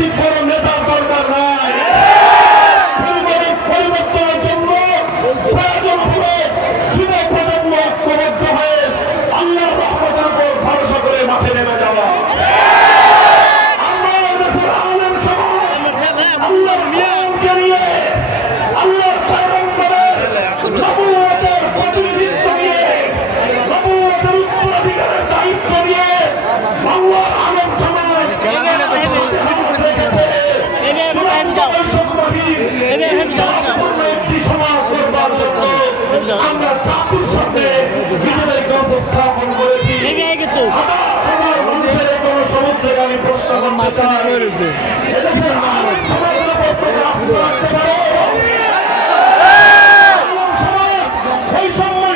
রাজনৈতিক বড় নেতা রাস্তা রয়েছে